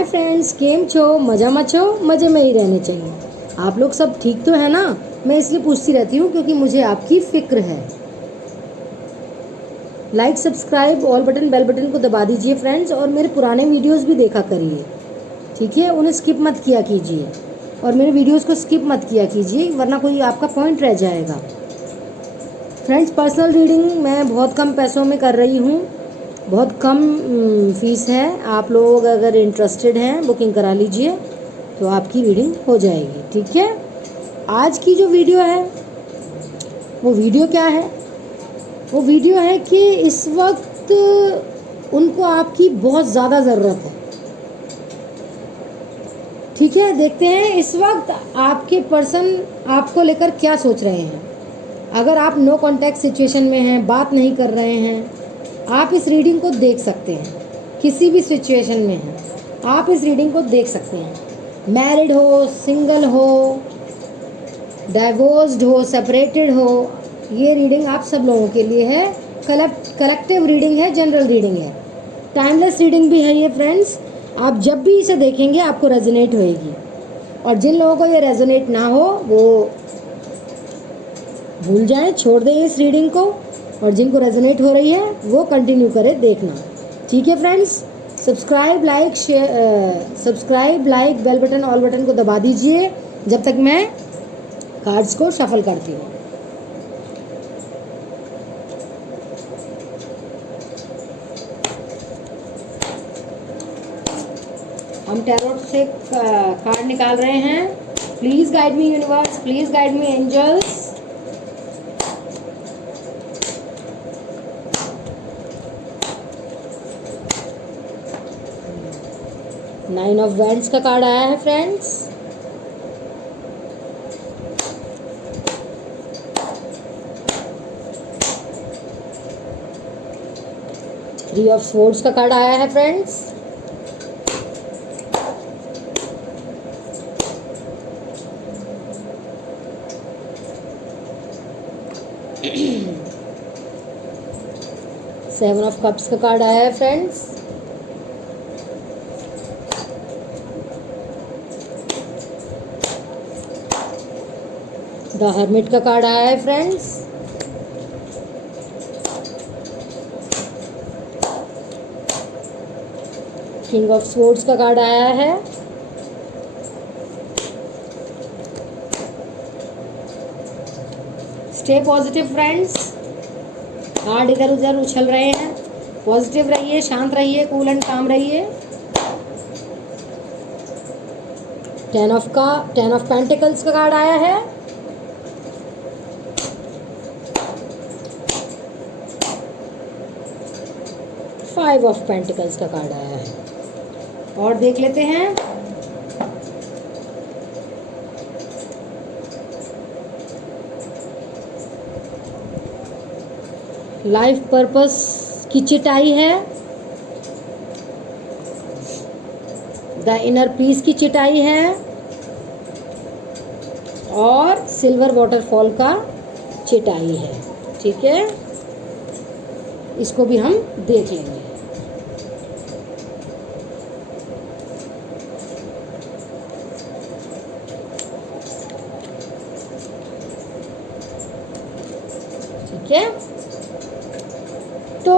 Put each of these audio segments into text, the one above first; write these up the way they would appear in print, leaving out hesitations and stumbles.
Hi friends, केम छो? मज़ा मचो, मज़े में ही रहने चाहिए। आप लोग सब ठीक तो है ना? मैं इसलिए पूछती रहती हूँ क्योंकि मुझे आपकी फ़िक्र है। Like, subscribe, all button, bell button को दबा दीजिए फ्रेंड्स, और मेरे पुराने वीडियोस भी देखा करिए, ठीक है? उन्हें स्किप मत किया कीजिए और मेरे वीडियोस को स्किप मत किया कीजिए, वरना कोई आपका पॉइंट रह जाएगा। फ्रेंड्स, पर्सनल रीडिंग मैं बहुत कम पैसों में कर रही हूँ, बहुत कम फीस है। आप लोग अगर इंटरेस्टेड हैं बुकिंग करा लीजिए तो आपकी रीडिंग हो जाएगी, ठीक है? आज की जो वीडियो है वो वीडियो क्या है? वो वीडियो है कि इस वक्त उनको आपकी बहुत ज़्यादा ज़रूरत है, ठीक है? देखते हैं इस वक्त आपके पर्सन आपको लेकर क्या सोच रहे हैं। अगर आप नो कॉन्टैक्ट सिचुएशन में हैं, बात नहीं कर रहे हैं, आप इस रीडिंग को देख सकते हैं। किसी भी सिचुएशन में हैं, आप इस रीडिंग को देख सकते हैं। मैरिड हो, सिंगल हो, डाइवोर्स्ड हो, सेपरेटेड हो, ये रीडिंग आप सब लोगों के लिए है। कलेक्टिव रीडिंग है, जनरल रीडिंग है, टाइमलेस रीडिंग भी है ये फ्रेंड्स। आप जब भी इसे देखेंगे आपको रेजोनेट होएगी, और जिन लोगों को ये रेजोनेट ना हो वो भूल जाएं, छोड़ दें इस रीडिंग को, और जिनको रेजोनेट हो रही है वो कंटिन्यू करें देखना, ठीक है friends? Subscribe, like, share, subscribe, like, bell button, all button को दबा दीजिए जब तक मैं कार्ड्स को शफल करती हूँ। हम टैरोट से कार्ड निकाल रहे हैं। Please guide me universe, please guide me angels. Nine of wands का कार्ड आया है फ्रेंड्स। थ्री ऑफ स्वॉर्ड्स का कार्ड आया है फ्रेंड्स। सेवन ऑफ कप्स का कार्ड आया है फ्रेंड्स। द हर्मिट का कार्ड आया है फ्रेंड्स। किंग ऑफ स्वॉर्ड्स का कार्ड आया है। Stay positive friends. कार्ड इधर उधर उछल रहे हैं, पॉजिटिव रहिए, शांत रहिए, कूल एंड काम रहिए। टेन ऑफ पेंटिकल्स का कार्ड आया है। फाइव ऑफ पेंटिकल्स का कार्ड आया है। और देख लेते हैं। लाइफ पर्पस की चिटाई है। द इनर पीस की चिटाई है, और सिल्वर वाटरफॉल का चिटाई है, ठीक है? इसको भी हम देख लेंगे। ठीक है, तो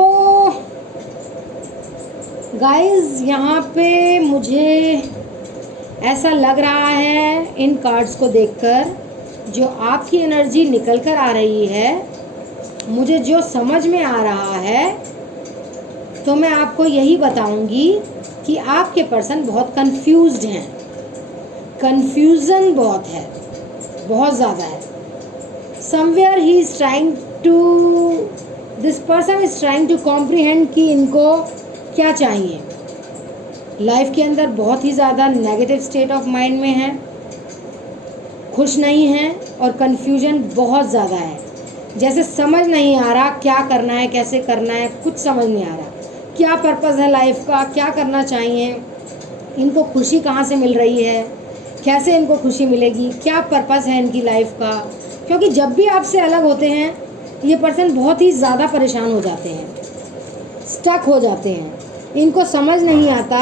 गाइस यहाँ पे मुझे ऐसा लग रहा है इन कार्ड्स को देखकर, जो आपकी एनर्जी निकल कर आ रही है, मुझे जो समझ में आ रहा है, तो मैं आपको यही बताऊंगी कि आपके पर्सन बहुत कंफ्यूज्ड हैं। कंफ्यूजन बहुत है, बहुत ज़्यादा है। Somewhere he is trying to, this person is trying to comprehend कि इनको क्या चाहिए। लाइफ के अंदर बहुत ही ज़्यादा नेगेटिव स्टेट ऑफ माइंड में है, खुश नहीं है, और कन्फ्यूजन बहुत ज़्यादा है। जैसे समझ नहीं आ रहा क्या करना है, कैसे करना है, कुछ समझ नहीं आ रहा। क्या पर्पज़ है लाइफ का, क्या करना चाहिए, इनको खुशी कहाँ से मिल रही है, कैसे इनको खुशी मिलेगी, क्या पर्पज़ है इनकी लाइफ का। क्योंकि जब भी आपसे अलग होते हैं ये पर्सन बहुत ही ज़्यादा परेशान हो जाते हैं, स्टक हो जाते हैं। इनको समझ नहीं आता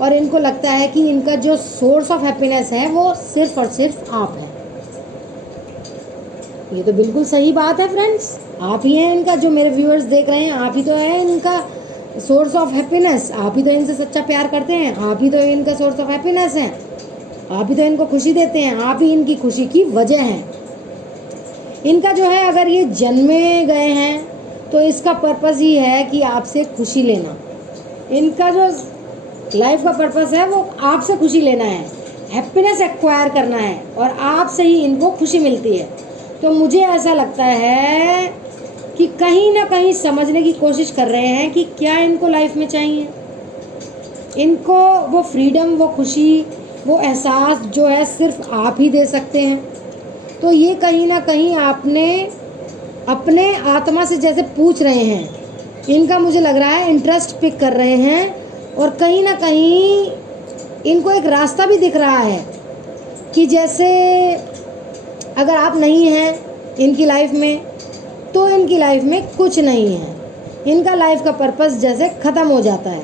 और इनको लगता है कि इनका जो सोर्स ऑफ हैप्पीनेस है वो सिर्फ और सिर्फ आप है। ये तो बिल्कुल सही बात है फ्रेंड्स, आप ही हैं इनका, जो मेरे व्यूअर्स देख रहे हैं, आप ही तो है इनका सोर्स ऑफ हैप्पीनेस। आप ही तो इनसे सच्चा प्यार करते हैं, आप ही तो इनका सोर्स ऑफ हैप्पीनेस है, आप ही तो इनको खुशी देते हैं, आप ही इनकी खुशी की वजह हैं। इनका जो है, अगर ये जन्मे गए हैं तो इसका पर्पस ही है कि आपसे खुशी लेना। इनका जो लाइफ का पर्पस है वो आपसे खुशी लेना है, हैप्पीनेस एक्वायर करना है, और आपसे ही इनको खुशी मिलती है। तो मुझे ऐसा लगता है कि कहीं ना कहीं समझने की कोशिश कर रहे हैं कि क्या इनको लाइफ में चाहिए। इनको वो फ्रीडम, वो खुशी, वो एहसास जो है सिर्फ आप ही दे सकते हैं। तो ये कहीं ना कहीं आपने अपने आत्मा से जैसे पूछ रहे हैं, इनका मुझे लग रहा है इंटरेस्ट पिक कर रहे हैं, और कहीं ना कहीं इनको एक रास्ता भी दिख रहा है कि जैसे अगर आप नहीं हैं इनकी लाइफ में तो इनकी लाइफ में कुछ नहीं है, इनका लाइफ का पर्पस जैसे ख़त्म हो जाता है,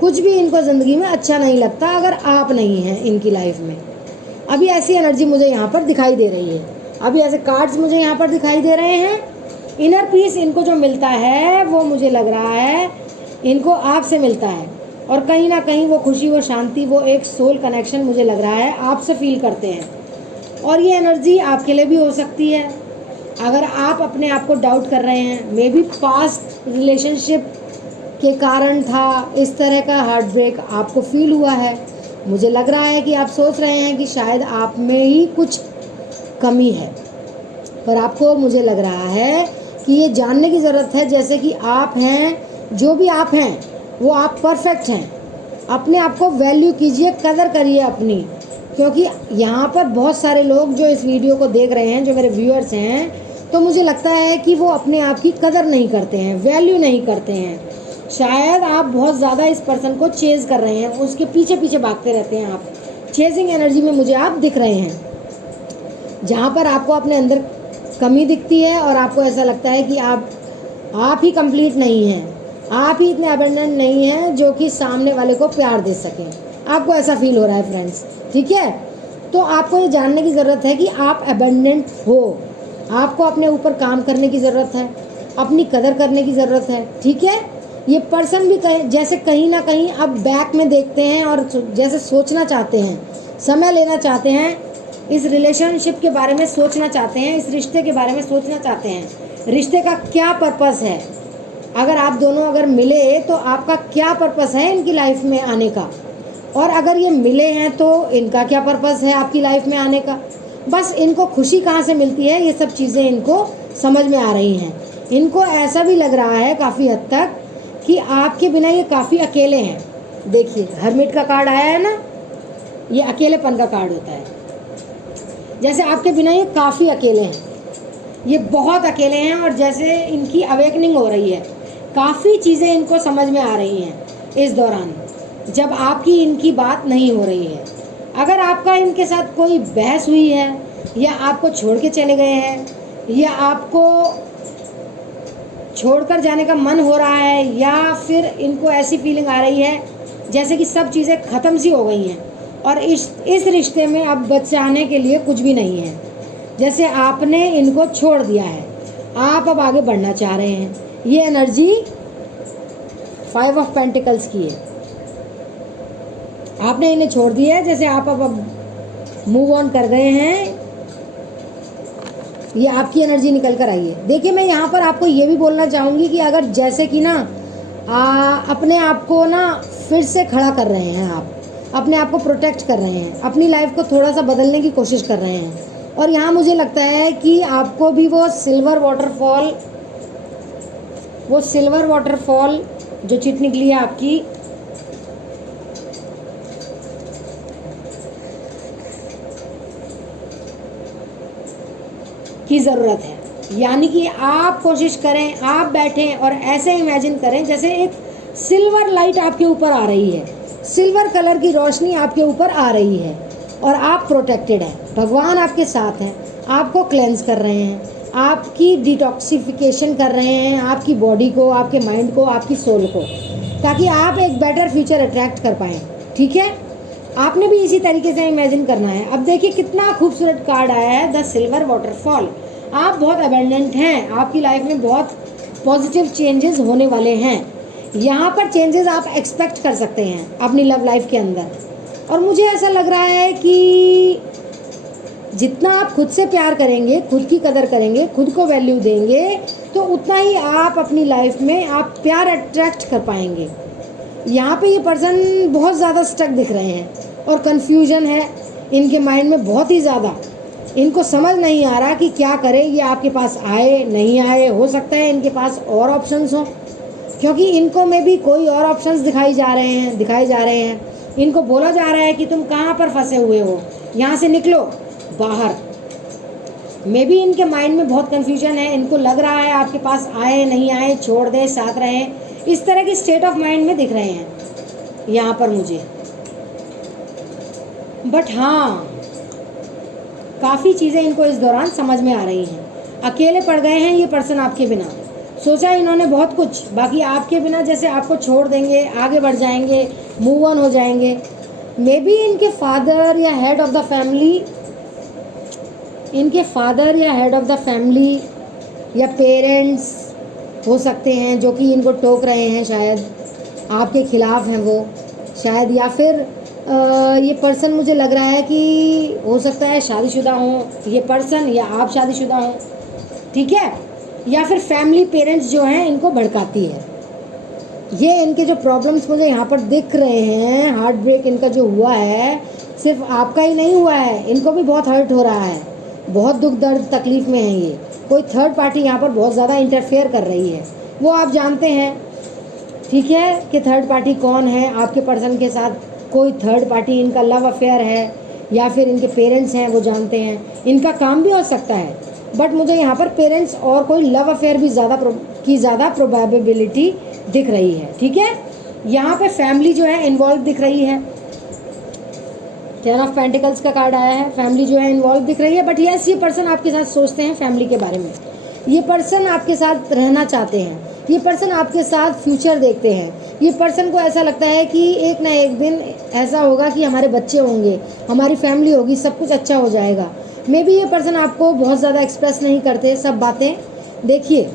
कुछ भी इनको ज़िंदगी में अच्छा नहीं लगता अगर आप नहीं हैं इनकी लाइफ में। अभी ऐसी एनर्जी मुझे यहाँ पर दिखाई दे रही है, अभी ऐसे कार्ड्स मुझे यहाँ पर दिखाई दे रहे हैं। इनर पीस इनको जो मिलता है वो मुझे लग रहा है इनको आपसे मिलता है, और कहीं ना कहीं वो खुशी, वो शांति, वो एक सोल कनेक्शन मुझे लग रहा है आपसे फील करते हैं। और ये एनर्जी आपके लिए भी हो सकती है अगर आप अपने आप को डाउट कर रहे हैं, मे बी पास्ट रिलेशनशिप के कारण था इस तरह का हार्ट ब्रेक आपको फील हुआ है। मुझे लग रहा है कि आप सोच रहे हैं कि शायद आप में ही कुछ कमी है, पर आपको मुझे लग रहा है कि ये जानने की ज़रूरत है जैसे कि आप हैं, जो भी आप हैं वो आप परफेक्ट हैं। अपने आप को वैल्यू कीजिए, कदर करिए अपनी, क्योंकि यहाँ पर बहुत सारे लोग जो इस वीडियो को देख रहे हैं, जो मेरे व्यूअर्स हैं, तो मुझे लगता है कि वो अपने आप की कदर नहीं करते हैं, वैल्यू नहीं करते हैं। शायद आप बहुत ज़्यादा इस पर्सन को चेज़ कर रहे हैं, उसके पीछे पीछे भागते रहते हैं, आप चेजिंग एनर्जी में मुझे आप दिख रहे हैं, जहाँ पर आपको अपने अंदर कमी दिखती है और आपको ऐसा लगता है कि आप ही कंप्लीट नहीं हैं, आप ही इतने अबंडेंट नहीं हैं जो कि सामने वाले को प्यार दे सकें। आपको ऐसा फील हो रहा है फ्रेंड्स, ठीक है? तो आपको ये जानने की ज़रूरत है कि आप अबंडेंट हो, आपको अपने ऊपर काम करने की ज़रूरत है, अपनी कदर करने की ज़रूरत है, ठीक है? ये पर्सन भी जैसे कहीं ना कहीं अब बैक में देखते हैं और जैसे सोचना चाहते हैं, समय लेना चाहते हैं, इस रिलेशनशिप के बारे में सोचना चाहते हैं, इस रिश्ते के बारे में सोचना चाहते हैं, रिश्ते का क्या पर्पस है, अगर आप दोनों अगर मिले तो आपका क्या पर्पस है इनकी लाइफ में आने का, और अगर ये मिले हैं तो इनका क्या पर्पस है आपकी लाइफ में आने का। बस इनको खुशी कहाँ से मिलती है, ये सब चीज़ें इनको समझ में आ रही हैं। इनको ऐसा भी लग रहा है काफ़ी हद तक कि आपके बिना ये काफ़ी अकेले हैं। देखिए हर्मिट का कार्ड आया है ना, ये अकेलेपन का कार्ड होता है, जैसे आपके बिना ये काफ़ी अकेले हैं, ये बहुत अकेले हैं, और जैसे इनकी अवेकनिंग हो रही है, काफ़ी चीज़ें इनको समझ में आ रही हैं इस दौरान जब आपकी इनकी बात नहीं हो रही है। अगर आपका इनके साथ कोई बहस हुई है, या आपको छोड़ के चले गए हैं, या आपको छोड़कर जाने का मन हो रहा है, या फिर इनको ऐसी फीलिंग आ रही है जैसे कि सब चीज़ें ख़त्म सी हो गई हैं और इस रिश्ते में अब बचाने के लिए कुछ भी नहीं है, जैसे आपने इनको छोड़ दिया है, आप अब आगे बढ़ना चाह रहे हैं। ये एनर्जी 5 ऑफ पेंटिकल्स की है, आपने इन्हें छोड़ दिया है, जैसे आप अब मूव ऑन कर गए हैं, ये आपकी एनर्जी निकल कर आई है। देखिए मैं यहाँ पर आपको ये भी बोलना चाहूँगी कि अगर जैसे कि ना अपने आप को ना फिर से खड़ा कर रहे हैं, आप अपने आप को प्रोटेक्ट कर रहे हैं, अपनी लाइफ को थोड़ा सा बदलने की कोशिश कर रहे हैं, और यहाँ मुझे लगता है कि आपको भी वो सिल्वर वाटरफॉल जो चिट निकली है आपकी, की ज़रूरत है। यानी कि आप कोशिश करें, आप बैठें और ऐसे इमेजिन करें जैसे एक सिल्वर लाइट आपके ऊपर आ रही है, सिल्वर कलर की रोशनी आपके ऊपर आ रही है, और आप प्रोटेक्टेड हैं, भगवान आपके साथ हैं, आपको क्लेंस कर रहे हैं, आपकी डिटॉक्सिफिकेशन कर रहे हैं, आपकी बॉडी को, आपके माइंड को, आपकी सोल को, ताकि आप एक बेटर फ्यूचर अट्रैक्ट कर पाएँ। ठीक है, आपने भी इसी तरीके से इमेजिन करना है। अब देखिए कितना खूबसूरत कार्ड आया है, द सिल्वर वाटरफॉल। आप बहुत अबेंडेंट हैं, आपकी लाइफ में बहुत पॉजिटिव चेंजेस होने वाले हैं। यहाँ पर चेंजेस आप एक्सपेक्ट कर सकते हैं अपनी लव लाइफ के अंदर। और मुझे ऐसा लग रहा है कि जितना आप खुद से प्यार करेंगे, खुद की कदर करेंगे, खुद को वैल्यू देंगे, तो उतना ही आप अपनी लाइफ में आप प्यार अट्रैक्ट कर पाएंगे। यहाँ पे ये पर्सन बहुत ज़्यादा स्टक दिख रहे हैं और कन्फ्यूजन है इनके माइंड में बहुत ही ज़्यादा। इनको समझ नहीं आ रहा कि क्या करें, ये आपके पास आए नहीं आए। हो सकता है इनके पास और ऑप्शंस हों, क्योंकि इनको में भी कोई और ऑप्शंस दिखाए जा रहे हैं। इनको बोला जा रहा है कि तुम कहाँ पर फंसे हुए हो, यहाँ से निकलो बाहर। मे भी इनके माइंड में बहुत कन्फ्यूजन है, इनको लग रहा है आपके पास आए नहीं आए, छोड़ दें साथ रहें, इस तरह की स्टेट ऑफ माइंड में दिख रहे हैं यहाँ पर मुझे। बट हाँ, काफ़ी चीज़ें इनको इस दौरान समझ में आ रही हैं। अकेले पड़ गए हैं ये पर्सन आपके बिना। सोचा इन्होंने बहुत कुछ, बाकी आपके बिना जैसे आपको छोड़ देंगे, आगे बढ़ जाएंगे, मूव ऑन हो जाएंगे। मे बी इनके फादर या हेड ऑफ द फैमिली, या पेरेंट्स हो सकते हैं जो कि इनको टोक रहे हैं, शायद आपके खिलाफ हैं वो शायद। या फिर ये पर्सन मुझे लग रहा है कि हो सकता है शादीशुदा हो ये पर्सन, या आप शादीशुदा हो, ठीक है। या फिर फैमिली, पेरेंट्स जो हैं इनको भड़काती है। ये इनके जो प्रॉब्लम्स मुझे यहाँ पर दिख रहे हैं, हार्ट ब्रेक इनका जो हुआ है, सिर्फ आपका ही नहीं हुआ है, इनको भी बहुत हर्ट हो रहा है, बहुत दुख दर्द तकलीफ़ में है ये। कोई थर्ड पार्टी यहाँ पर बहुत ज़्यादा इंटरफेयर कर रही है, वो आप जानते हैं, ठीक है, कि थर्ड पार्टी कौन है आपके पर्सन के साथ। कोई थर्ड पार्टी, इनका लव अफेयर है या फिर इनके पेरेंट्स हैं, वो जानते हैं। इनका काम भी हो सकता है, बट मुझे यहाँ पर पेरेंट्स और कोई लव अफेयर भी ज़्यादा प्रोबेबिलिटी दिख रही है, ठीक है। यहाँ पे फैमिली जो है इन्वॉल्व दिख रही है। 10 ऑफ पेंटिकल्स का कार्ड आया है, फैमिली जो है इन्वॉल्व दिख रही है। बट यस, ये पर्सन आपके साथ सोचते हैं फैमिली के बारे में, ये पर्सन आपके साथ रहना चाहते हैं, ये पर्सन आपके साथ फ्यूचर देखते हैं। ये पर्सन को ऐसा लगता है कि एक ना एक दिन ऐसा होगा कि हमारे बच्चे होंगे, हमारी फैमिली होगी, सब कुछ अच्छा हो जाएगा। मे बी ये पर्सन आपको बहुत ज़्यादा एक्सप्रेस नहीं करते सब बातें। देखिए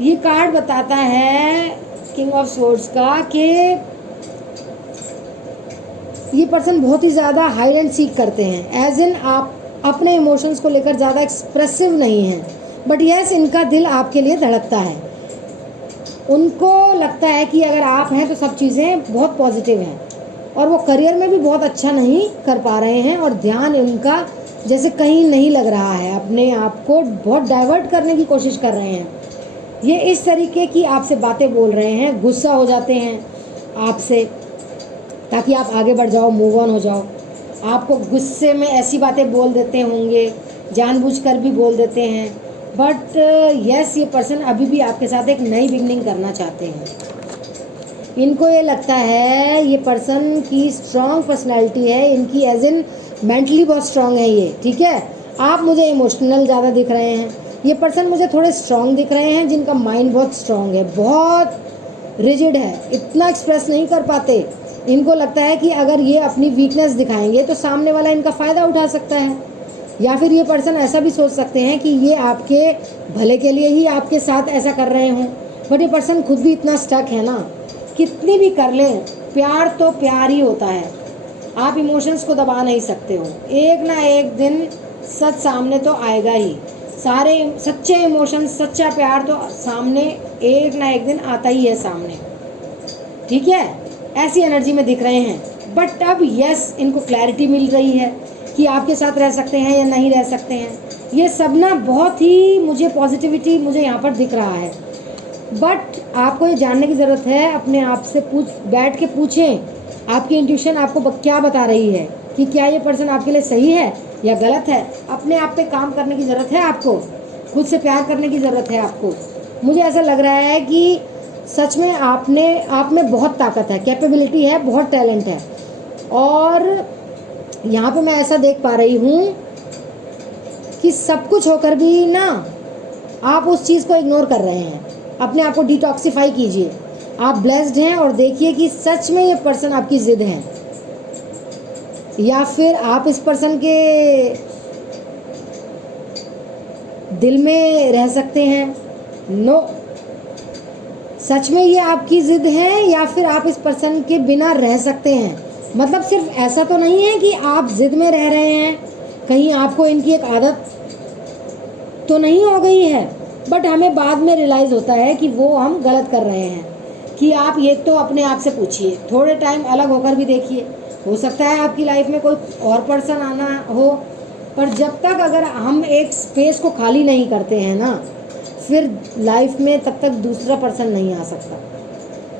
ये कार्ड बताता है किंग ऑफ सोर्ड्स का कि ये पर्सन बहुत ही ज़्यादा हाइड एंड सीक करते हैं, एज इन आप अपने इमोशंस को लेकर ज़्यादा एक्सप्रेसिव नहीं हैं। बट यस, इनका दिल आपके लिए धड़कता है। उनको लगता है कि अगर आप हैं तो सब चीज़ें बहुत पॉजिटिव हैं, और वो करियर में भी बहुत अच्छा नहीं कर पा रहे हैं, और ध्यान उनका जैसे कहीं नहीं लग रहा है, अपने आप को बहुत डाइवर्ट करने की कोशिश कर रहे हैं। ये इस तरीके की आपसे बातें बोल रहे हैं, गुस्सा हो जाते हैं आपसे ताकि आप आगे बढ़ जाओ, मूव ऑन हो जाओ। आपको गुस्से में ऐसी बातें बोल देते होंगे, जानबूझकर भी बोल देते हैं। बट यस, ये पर्सन अभी भी आपके साथ एक नई बिगनिंग करना चाहते हैं। इनको ये लगता है, ये पर्सन की स्ट्रॉन्ग पर्सनैलिटी है इनकी, एज इन मेंटली बहुत स्ट्रॉन्ग है ये, ठीक है। आप मुझे इमोशनल ज़्यादा दिख रहे हैं, ये पर्सन मुझे थोड़े स्ट्रॉन्ग दिख रहे हैं, जिनका माइंड बहुत स्ट्रॉन्ग है, बहुत रिजिड है, इतना एक्सप्रेस नहीं कर पाते। इनको लगता है कि अगर ये अपनी वीकनेस दिखाएंगे तो सामने वाला इनका फ़ायदा उठा सकता है। या फिर ये पर्सन ऐसा भी सोच सकते हैं कि ये आपके भले के लिए ही आपके साथ ऐसा कर रहे हों। बट ये पर्सन खुद भी इतना स्टक है ना, कितनी भी कर लें, प्यार तो प्यार ही होता है, आप इमोशंस को दबा नहीं सकते हो। एक ना एक दिन सच सामने तो आएगा ही, सारे सच्चे इमोशंस, सच्चा प्यार तो सामने एक ना एक दिन आता ही है सामने, ठीक है। ऐसी एनर्जी में दिख रहे हैं। बट अब यस, इनको क्लैरिटी मिल रही है कि आपके साथ रह सकते हैं या नहीं रह सकते हैं। ये सब ना बहुत ही मुझे पॉजिटिविटी मुझे यहाँ पर दिख रहा है। बट आपको ये जानने की ज़रूरत है, अपने आप से बैठ के पूछें, आपकी इंट्यूशन आपको क्या बता रही है कि क्या ये पर्सन आपके लिए सही है या गलत है। अपने आप पे काम करने की ज़रूरत है आपको, खुद से प्यार करने की ज़रूरत है आपको। मुझे ऐसा लग रहा है कि सच में आप में बहुत ताकत है, कैपेबिलिटी है, बहुत टैलेंट है। और यहाँ पे मैं ऐसा देख पा रही हूँ कि सब कुछ होकर भी ना आप उस चीज़ को इग्नोर कर रहे हैं। अपने आप को डिटॉक्सिफाई कीजिए, आप ब्लेस्ड हैं और देखिए कि सच में ये पर्सन आपकी ज़िद है, या फिर आप इस पर्सन के दिल में रह सकते हैं। नो, सच में ये आपकी ज़िद है या फिर आप इस पर्सन के बिना रह सकते हैं। मतलब सिर्फ ऐसा तो नहीं है कि आप ज़िद में रह रहे हैं, कहीं आपको इनकी एक आदत तो नहीं हो गई है, बट हमें बाद में रियलाइज़ होता है कि वो हम गलत कर रहे हैं। कि आप ये तो अपने आप से पूछिए, थोड़े टाइम अलग होकर भी देखिए, हो सकता है आपकी लाइफ में कोई और पर्सन आना हो, पर जब तक अगर हम एक स्पेस को खाली नहीं करते हैं ना, फिर लाइफ में तब तक दूसरा पर्सन नहीं आ सकता।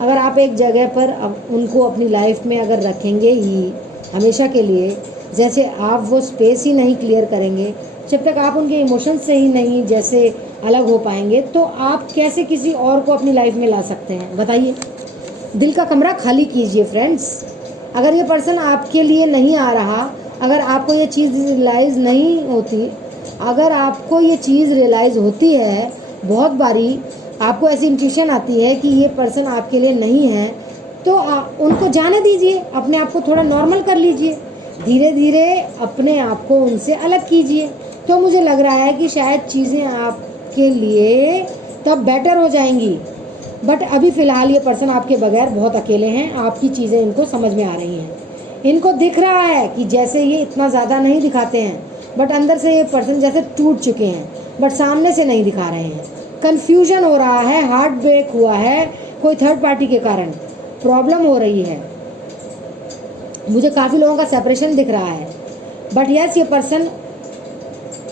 अगर आप एक जगह पर उनको अपनी लाइफ में अगर रखेंगे ही हमेशा के लिए, जैसे आप वो स्पेस ही नहीं क्लियर करेंगे, जब तक आप उनके इमोशंस से ही नहीं जैसे अलग हो पाएंगे, तो आप कैसे किसी और को अपनी लाइफ में ला सकते हैं बताइए। दिल का कमरा खाली कीजिए फ्रेंड्स। अगर ये पर्सन आपके लिए नहीं आ रहा, अगर आपको ये चीज़ रियलाइज़ नहीं होती, अगर आपको ये चीज़ रियलाइज़ होती है, बहुत बारी आपको ऐसी इंट्यूशन आती है कि ये पर्सन आपके लिए नहीं है, तो उनको जाने दीजिए, अपने आप को थोड़ा नॉर्मल कर लीजिए, धीरे धीरे अपने आप को उनसे अलग कीजिए। तो मुझे लग रहा है कि शायद चीज़ें आपके लिए तब बेटर हो जाएंगी। बट अभी फ़िलहाल ये पर्सन आपके बगैर बहुत अकेले हैं, आपकी चीज़ें इनको समझ में आ रही हैं। इनको दिख रहा है कि जैसे ये इतना ज़्यादा नहीं दिखाते हैं, बट अंदर से ये पर्सन जैसे टूट चुके हैं, बट सामने से नहीं दिखा रहे हैं। कन्फ्यूजन हो रहा है, हार्ट ब्रेक हुआ है, कोई थर्ड पार्टी के कारण प्रॉब्लम हो रही है। मुझे काफ़ी लोगों का सेपरेशन दिख रहा है, बट यस, ये पर्सन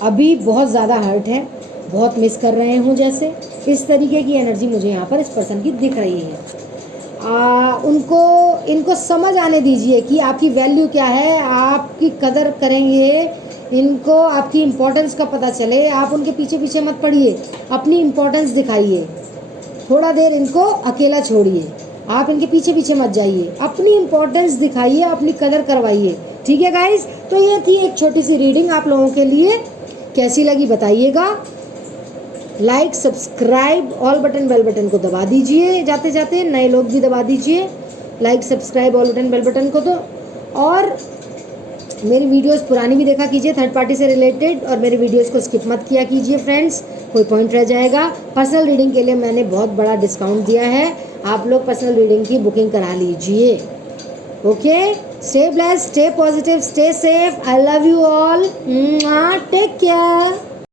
अभी बहुत ज़्यादा हर्ट है, बहुत मिस कर रहे हूँ, जैसे इस तरीके की एनर्जी मुझे यहाँ पर इस पर्सन की दिख रही है। इनको समझ आने दीजिए कि आपकी वैल्यू क्या है, आपकी कदर करेंगे, इनको आपकी इम्पोर्टेंस का पता चले। आप उनके पीछे पीछे मत पड़िए, अपनी इम्पोर्टेंस दिखाइए। थोड़ा देर इनको अकेला छोड़िए, आप इनके पीछे पीछे मत जाइए, अपनी इम्पोर्टेंस दिखाइए, अपनी कदर करवाइए। ठीक है गाइस, तो ये थी एक छोटी सी रीडिंग आप लोगों के लिए। कैसी लगी बताइएगा। Like, subscribe, all button, bell button को दबा दीजिए। जाते जाते नए लोग भी दबा दीजिए like, subscribe, all button, bell button को। तो और मेरी वीडियोस पुरानी भी देखा कीजिए थर्ड पार्टी से रिलेटेड, और मेरे वीडियोस को स्किप मत किया कीजिए फ्रेंड्स, कोई पॉइंट रह जाएगा। पर्सनल रीडिंग के लिए मैंने बहुत बड़ा डिस्काउंट दिया है, आप लोग पर्सनल रीडिंग की बुकिंग करा लीजिए। Okay, stay blessed, stay positive, stay safe. I love you all, take care.